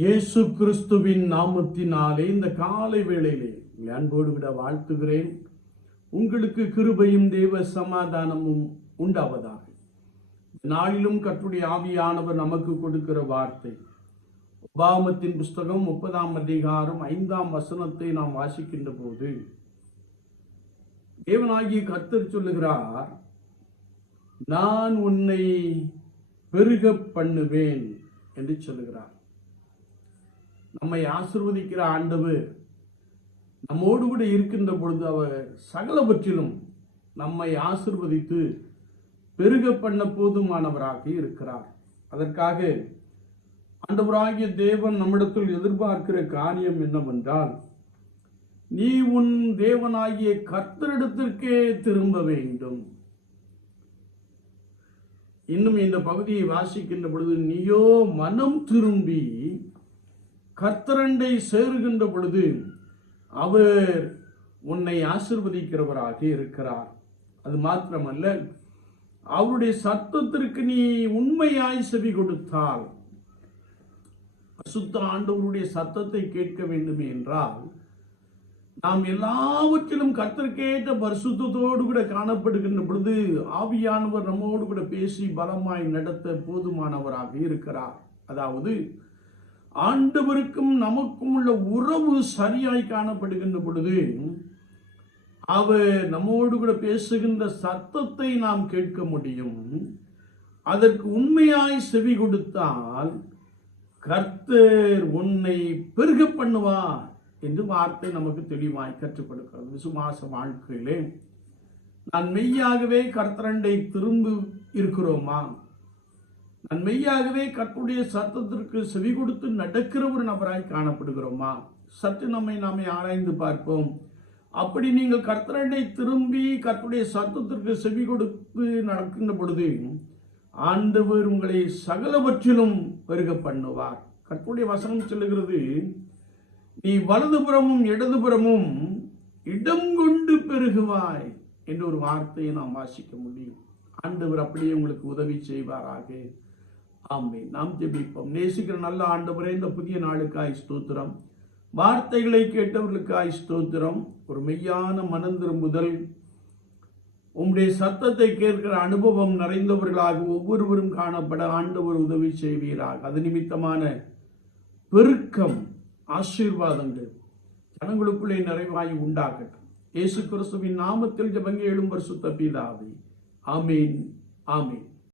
இயேசு கிறிஸ்துவின் நாமத்தினாலே இந்த காலை வேளையிலே அன்போடு விட வாழ்த்துகிறேன். உங்களுக்கு கிருபையும் தேவ சமாதானமும் உண்டாவதாக. நாளிலும் கர்த்தருடைய ஆவியானவர் நமக்கு கொடுக்கிற வார்த்தை உபாகமத்தின் புஸ்தகம் 30ஆம் அதிகாரம் 5ஆம் வசனத்தை நாம் வாசிக்கின்ற போது தேவனாகிய கர்த்தர் சொல்லுகிறார், நான் உன்னை பெருக பண்ணுவேன் என்று சொல்லுகிறார். நம்மை ஆசீர்வதிக்கிற ஆண்டவர் நம்மோடு கூட இருக்கின்ற பொழுது அவர் சகலவற்றிலும் நம்மை ஆசீர்வதித்து பெருக பண்ண போதுமானவராக இருக்கிறார். அதற்காக ஆண்டவராகிய தேவன் நம்மிடத்தில் எதிர்பார்க்கிற காரியம் என்னவென்றால், நீ உன் தேவனாகிய கர்த்தரிடத்திற்கே திரும்ப வேண்டும். இன்னும் இந்த பகுதியை வாசிக்கின்ற பொழுது, நீயோ மனம் திரும்பி கர்த்தரண்டை சேருகின்ற பொழுது அவர் உன்னை ஆசீர்வதிக்கிறவராக இருக்கிறார். அது மாத்திரமல்ல, அவருடைய சத்தத்திற்கு நீ உண்மையாய் செவி கொடுத்தால், பரிசுத்த ஆண்டவருடைய சத்தத்தை கேட்க வேண்டும் என்றால் நாம் எல்லாவற்றிலும் கர்த்தருக்கேற்ற பரிசுத்தத்தோடு கூட காணப்படுகின்ற பொழுது ஆவியானவர் நம்மோடு கூட பேசி பலமாய் நடத்த போதுமானவராக இருக்கிறார். அதாவது ஆண்டவருக்கும் நமக்கும் உள்ள உறவு சரியாய் காணப்படுகின்ற பொழுது அவர் நம்மோடு கூட பேசுகின்ற சத்தத்தை நாம் கேட்க முடியும். அதற்கு உண்மையாய் செவி கொடுத்தால் கர்த்தர் உன்னை பெருக பண்ணுவார் என்று வார்த்தை நமக்கு தெளிவாய் கற்றுக் கொடுக்கிறது. விசுவாச வாழ்க்கையிலே நான் மெய்யாகவே கர்த்தரண்டை திரும்பி இருக்கிறோமா? நான் மெய்யாகவே கர்த்தருடைய சத்தத்திற்கு செவி கொடுத்து நடக்கிற ஒரு நபராய் காணப்படுகிறோமா? சற்று நாமே ஆராய்ந்து பார்ப்போம். அப்படி நீங்கள் கர்த்தரண்டை திரும்பி கர்த்தருடைய சத்தத்திற்கு செவி கொடுத்து நடக்கின்ற பொழுது ஆண்டவர் உங்களை சகலவற்றிலும் பெருக பண்ணுவார். கர்த்தருடைய வசனம் சொல்லுகிறது, நீ வலதுபுறமும் இடதுபுறமும் இடம் கொண்டு பெருகுவாய் என்ற ஒரு வார்த்தையை நாம் வாசிக்க முடியும். ஆண்டவர் அப்படியே உங்களுக்கு உதவி செய்வாராக. ஆமென். நாம் ஜெபிப்போம். நேசிக்கிற நல்ல ஆண்டவரே, இந்த புதிய நாளுக்காய் ஸ்தோத்திரம். வார்த்தைகளை கேட்டவர்களுக்காய் ஸ்தோத்திரம். ஒரு மெய்யான மனம் திரும்புதல், உம்முடைய சத்தத்தை கேட்கிற அனுபவம் நிறைந்தவர்களாக ஒவ்வொருவரும் காணப்பட ஆண்டவர் உதவி செய்வீராக. அது நிமித்தமான பெருக்கம், ஆசீர்வாதங்கள் ஜனங்களுக்குள்ளே நிறைவாய் உண்டாகட்டும். இயேசு கிறிஸ்துவின் நாமத்தில் ஜெபங்க எழும் பரிசுத்த பிதாவே. ஆமீன், ஆமீன்.